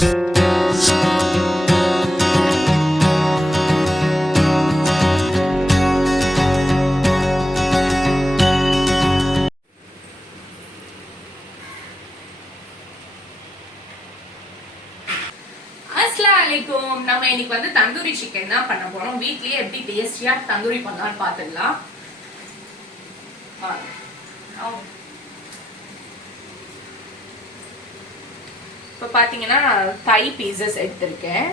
நம்ம இன்னைக்கு வந்து தந்தூரி சிக்கன் தான் பண்ண போறோம். வீட்லயே எப்படி டேஸ்டியா தந்தூரி பண்ணலாம்னு பாத்துடலாம். இப்போ பாத்தீங்கன்னா தை பீசஸ் எடுத்திருக்கேன்.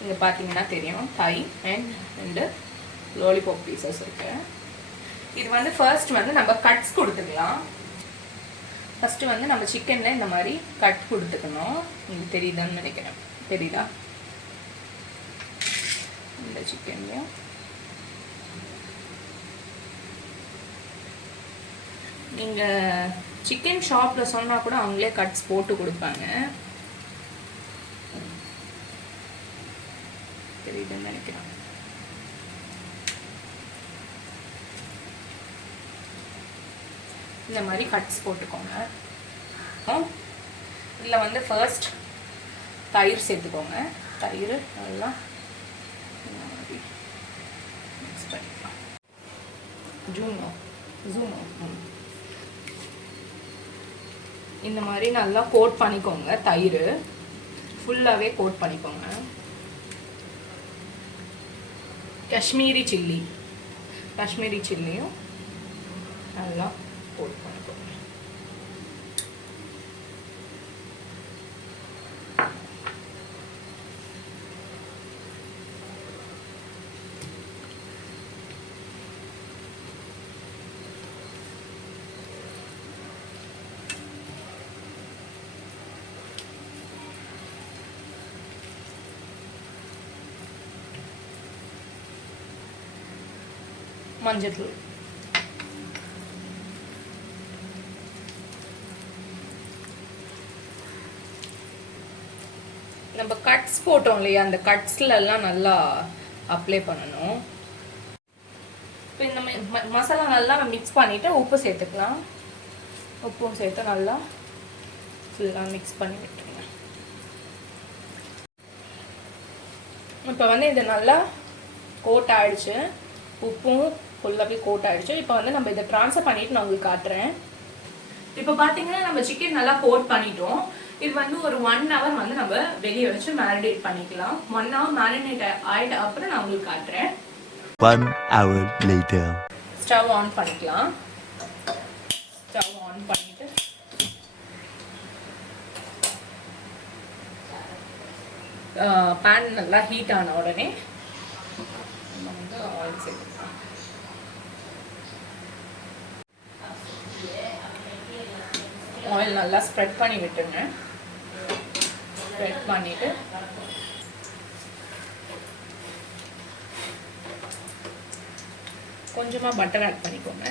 இங்க பாத்தீங்கன்னா தெரியும் தை அண்ட் லாலிபாப் பீசஸ் இருக்கு. இது வந்து ஃபர்ஸ்ட் வந்து நம்ம கட்ஸ் கொடுத்துக்கலாம். ஃபர்ஸ்ட் வந்து நம்ம சிக்கன்ல இந்த மாதிரி கட் கொடுத்துக்கணும். உங்களுக்கு தெரியுதான்னு நினைக்கிறேன். தெரியுதா? இந்த சிக்கன்ல நீங்க சிக்கன் ஷாப்ல சொன்னா கூட அவங்களே கட்ஸ் போட்டு கொடுப்பாங்க. தெரியுதுன்னு நினைக்கிறேன். இந்த மாதிரி கட்ஸ் போட்டுக்கோங்க. இதுல வந்து ஃபர்ஸ்ட் தயிர் சேர்த்துக்கோங்க. தயிர் நல்லா மிக்ஸ் பண்ணிக்கலாம். இந்த மாதிரி நல்லா கோட் பண்ணிக்கோங்க. தயிர் ஃபுல்லாவே கோட் பண்ணிக்கோங்க. காஷ்மீரி சில்லியும் நல்லா கோட் பண்ணிக்கோங்க. மஞ்சள் தூள், நம்ம கட்ஸ் போட்டோம் இல்லையா, அந்த கட்ஸ்ல எல்லாம் நல்லா அப்ளை பண்ணணும். இப்போ இந்த மசாலா நல்லா மிக்ஸ் பண்ணிட்டு உப்பு சேர்த்துக்கலாம். உப்பும் சேர்த்து நல்லா ஃபுல்லாக மிக்ஸ் பண்ணி விட்டுருங்க. இப்போ வந்து இது நல்லா கோட் ஆயிடுச்சு. உப்பும் ஃபுல்லாகவே கோட் ஆகிடுச்சு. இப்போ வந்து நம்ம இதை ட்ரான்ஸ்ஃபர் பண்ணிவிட்டு நான் உங்களுக்கு காட்டுறேன். இப்போ பார்த்தீங்கன்னா நம்ம சிக்கன் நல்லா கோட் பண்ணிட்டோம். இது வந்து ஒரு 1 hour வந்து நம்ம வெளியே வச்சு மேரினேட் பண்ணிக்கலாம். 1 hour மேரினேட் ஆகிட்ட அப்புறம் நான் உங்களுக்கு காட்டுறேன். 1 hour later. ஸ்டவ் ஆன் பண்ணிக்கலாம். ஸ்டவ் ஆன் பண்ணிட்டு பேன் நல்லா ஹீட் ஆன உடனே நம்ம வந்து ஆயில் சேர்த்துக்கலாம். ஆயில் நல்லா ஸ்ப்ரெட் பண்ணி விட்டுருங்க. ஸ்ப்ரெட் பண்ணிட்டு கொஞ்சமாக பட்டர் ஆட் பண்ணிக்கோங்க.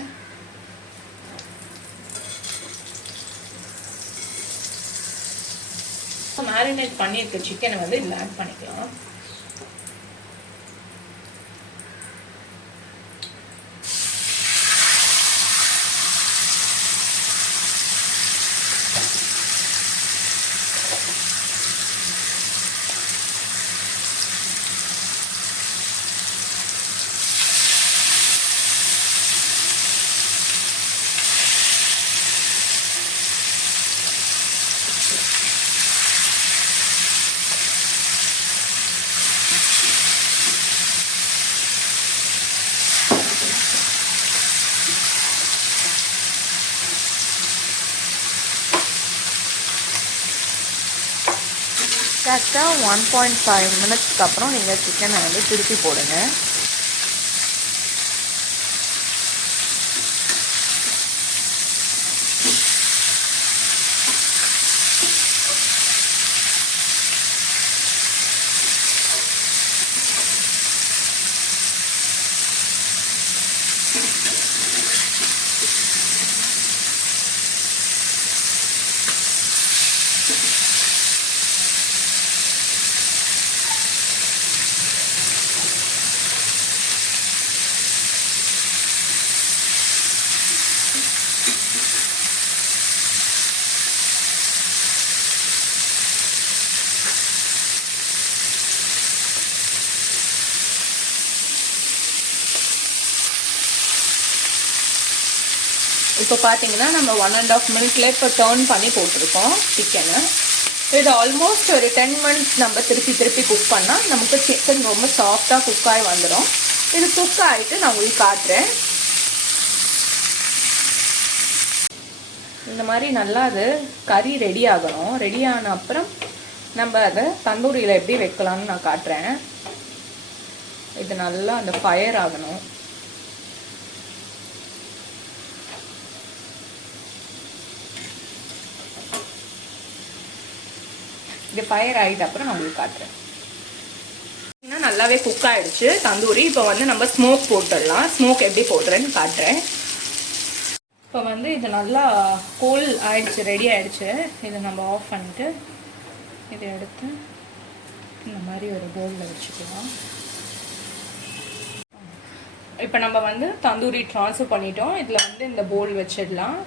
மேரினேட் பண்ணியிருக்க சிக்கனை வந்து இதில் ஆட் பண்ணிக்கலாம். கரெக்டாக 1.5 minutesக்கு அப்புறம் நீங்கள் சிக்கனை வந்து திருப்பி போடுங்க. இப்போ பார்த்தீங்கன்னா நம்ம 1.5 மினிட்ல இப்போ டர்ன் பண்ணி போட்டிருக்கோம் சிக்கனை. இது ஆல்மோஸ்ட் ஒரு 10 மினிட்ஸ் நம்ம திருப்பி குக் பண்ணால் நமக்கு சிக்கன் ரொம்ப சாஃப்டாக குக் ஆகி வந்துடும். இது குக் ஆகிட்டு நான் உங்களுக்கு காட்டுறேன். இந்த மாதிரி நல்லா அது கறி ரெடி ஆகணும். ரெடி ஆன அப்புறம் நம்ம அதை தந்தூரியில் எப்படி வைக்கலாம்னு நான் காட்டுறேன். இது நல்லா அந்த ஃபயர் ஆகணும். இது ஃபயர் ஆகிட்ட அப்புறம் நான் உங்களுக்கு காட்டுறேன். நல்லாவே குக் ஆகிடுச்சு தந்தூரி. இப்போ வந்து நம்ம ஸ்மோக் போட்டுடலாம். ஸ்மோக் எப்படி போடுறேன்னு காட்டுறேன். இப்போ வந்து இது நல்லா கோல் ஆயிடுச்சு, ரெடி ஆயிடுச்சு. இதை நம்ம ஆஃப் பண்ணிட்டு இதை எடுத்து இந்த மாதிரி ஒரு பவுலில் வச்சுக்கலாம். இப்போ நம்ம வந்து தந்தூரி ட்ரான்ஸ்ஃபர் பண்ணிட்டோம். இதில் வந்து இந்த பவுல் வச்சிடலாம்.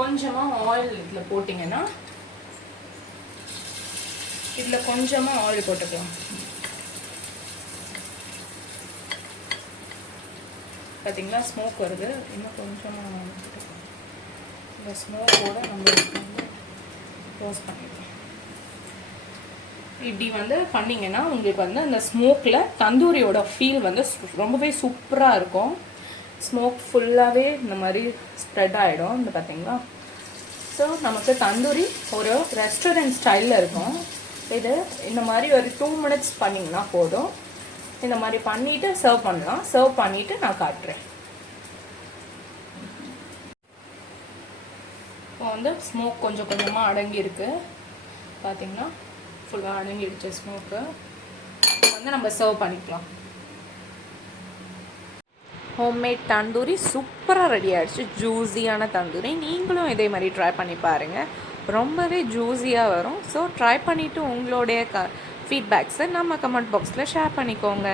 கொஞ்சமாக ஆயில் இதில் போட்டிங்கன்னா இதில் கொஞ்சமாக ஆயில் போட்டுக்கலாம். பார்த்தீங்களா ஸ்மோக் வருது. இன்னும் கொஞ்சமாக இந்த ஸ்மோக்கோடு நம்ம வந்து க்ளோஸ் பண்ணிடலாம். இப்படி வந்து பண்ணிங்கன்னா உங்களுக்கு வந்து அந்த ஸ்மோக்கில் தந்தூரியோட ஃபீல் வந்து ரொம்பவே சூப்பராக இருக்கும். ஸ்மோக் ஃபுல்லாகவே இந்த மாதிரி ஸ்ப்ரெட் ஆகிடும். இந்த பார்த்தீங்களா. ஸோ நமக்கு தந்தூரி ஒரு ரெஸ்டாரண்ட் ஸ்டைலில் இருக்கும். இது இந்த மாதிரி ஒரு 2 மினிட்ஸ் பண்ணிங்கன்னா போதும். இந்த மாதிரி பண்ணிவிட்டு சர்வ் பண்ணலாம். சர்வ் பண்ணிவிட்டு நான் காட்டுறேன். இப்போ வந்து ஸ்மோக் கொஞ்சம் கொஞ்சமாக அடங்கியிருக்கு. பார்த்தீங்கன்னா ஃபுல்லாக அடங்கிடுச்சு ஸ்மோக்கு. வந்து நம்ம சர்வ் பண்ணிக்கலாம். ஹோம்மேட் தந்தூரி சூப்பராக ரெடி ஆகிடுச்சு. ஜூஸியான தந்தூரி. நீங்களும் இதே மாதிரி ட்ரை பண்ணி பாருங்கள். ரொம்பவே ஜூஸியாக வரும். ஸோ ட்ரை பண்ணிவிட்டு உங்களுடைய ஃபீட்பேக்ஸை நம்ம கமெண்ட் பாக்ஸில் ஷேர் பண்ணிக்கோங்க.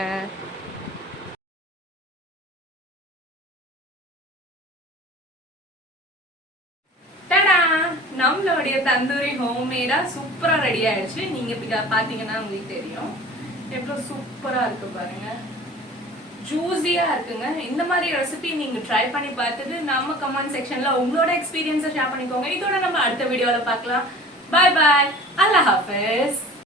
நம்மளுடைய தந்தூரி ஹோம்மேடாக சூப்பராக ரெடி ஆகிடுச்சு. நீங்கள் இப்போ பார்த்தீங்கன்னா உங்களுக்கு தெரியும் எவ்வளோ சூப்பராக இருக்குது பாருங்கள். ஜூஸியாக இருக்குங்க. இந்த மாதிரி ரெசிபி நீங்கள் ட்ரை பண்ணி பார்த்துட்டு நம்ம கமெண்ட் செக்ஷனில் உங்களோட எக்ஸ்பீரியன்ஸை ஷேர் பண்ணிக்கோங்க. இதோட நம்ம அடுத்த வீடியோவில் பார்க்கலாம். பாய் பாய். அல்லாஹ் ஹாஃபிஸ்.